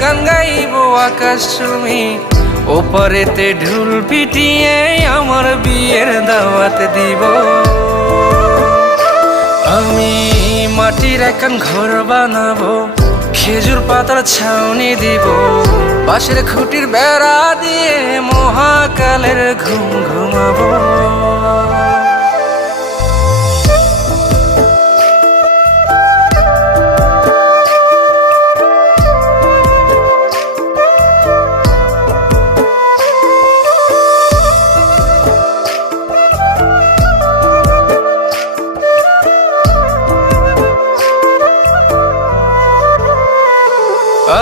গান গাইব আকাশ তুমি। ওপরেতে ঢুল পিটিয়ে আমার বিয়ের দাওয়াত দিব। আমি মাটির একান ঘর বানাবো, খেজুর পাতার ছাউনি দিব। বাঁশের খুঁটির বেড়া দিয়ে মহাকালের ঘুম ঘুমাবো।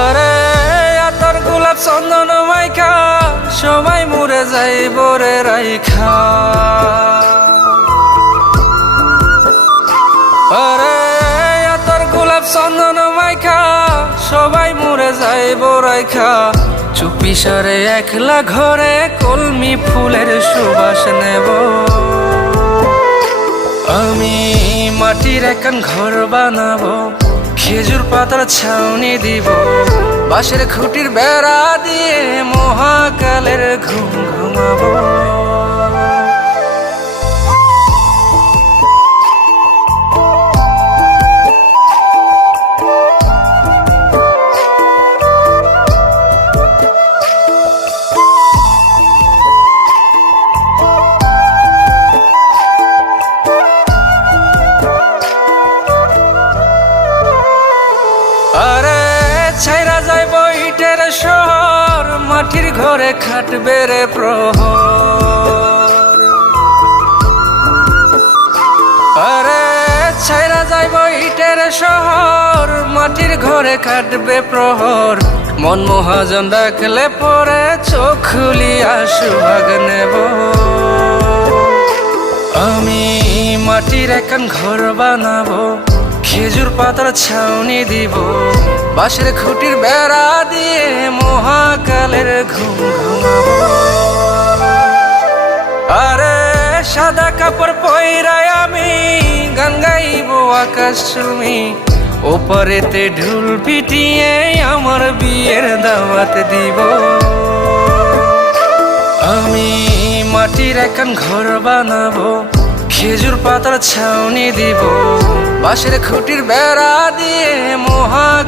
আরে আতর গোলাপ চন্দন মাইখা, সবাই মরে যাই বরে রাইখা। আরে আতর গোলাপ চন্দন মাইখা, সবাই মরে যাই বরাইখা চুপি সারে একলা ঘরে কলমি ফুলের সুবাস নেব। আমি মাটির একান ঘর বানাবো। খেজুর পাতার ছাউনি দিব। বাঁশের খুঁটির বেড়া দিয়ে মহাকালের ঘুম ঘুমাবো। মাটির ঘরে খাটবে রে প্রহর। আরে, ছাইরা যাইব ইটের শহর, মাটির ঘরে কাটবে প্রহর। মন মহাজন ডাকলে পরে চোখ খুলিয়া নেব। আমি মাটির এখন ঘর বানাবো, খেজুর পাতার ছাউনি দিব, বাঁশের খুঁটির বেড়া দিয়ে মহাকালের ঘুম। আরে সাদা কাপড় পয়রায় আমি গান গাইব আকাশ তুমি ওপরেতে ঢুল পিটিয়ে আমার বিয়ের দাওয়াত দিব। আমি মাটির এখন ঘর বানাবো, খেজুর পাতার ছাউনি দিব। বাঁশের খুঁটির বেড়া দিয়ে মহা